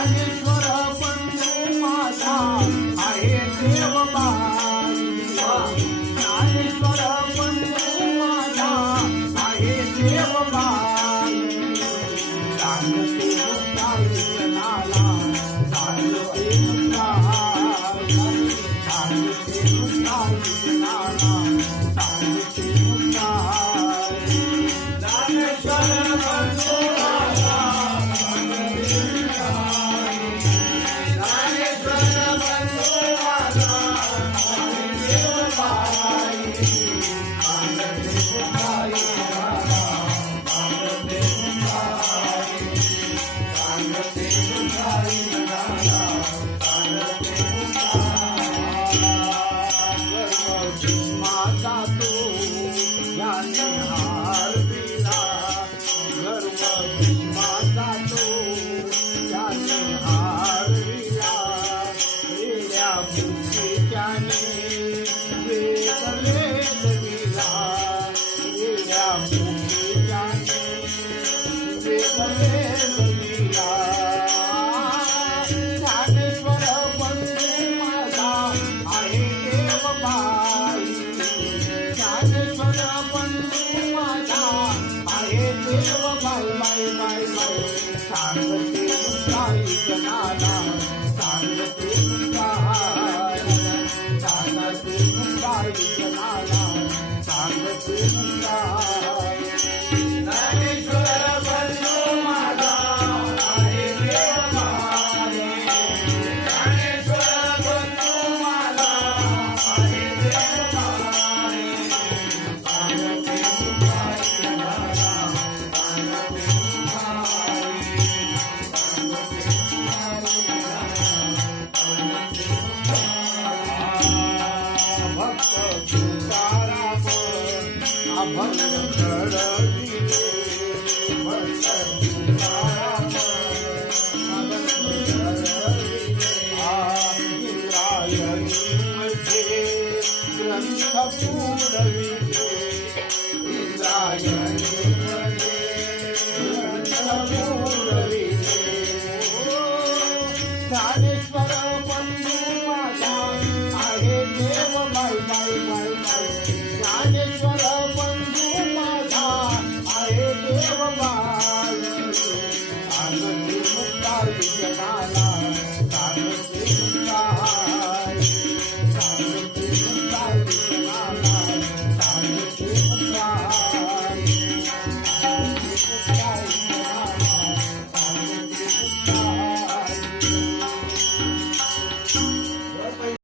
ज्ञानेश्वर बंधू माझा आहे देवबाई ज्ञानेश्वर बंधू माझा आहे देवबाई सांगते मुक्ताई जनाला सांगते मुक्ताई सांगते मुक्ताई जनाला सांगते मुक्ताई ज्ञानेश्वर बंधू सांगते मुक्ताई जनाला सांगते मुक्ताई सांगते मुक्ताई जनाला सांगते मुक्ताई ज्ञानेश्वर बंधू माझा आहे देवबाई ज्ञानेश्वर बंधू माझा आहे देवबाई सांगते मुक्ताई जनाला God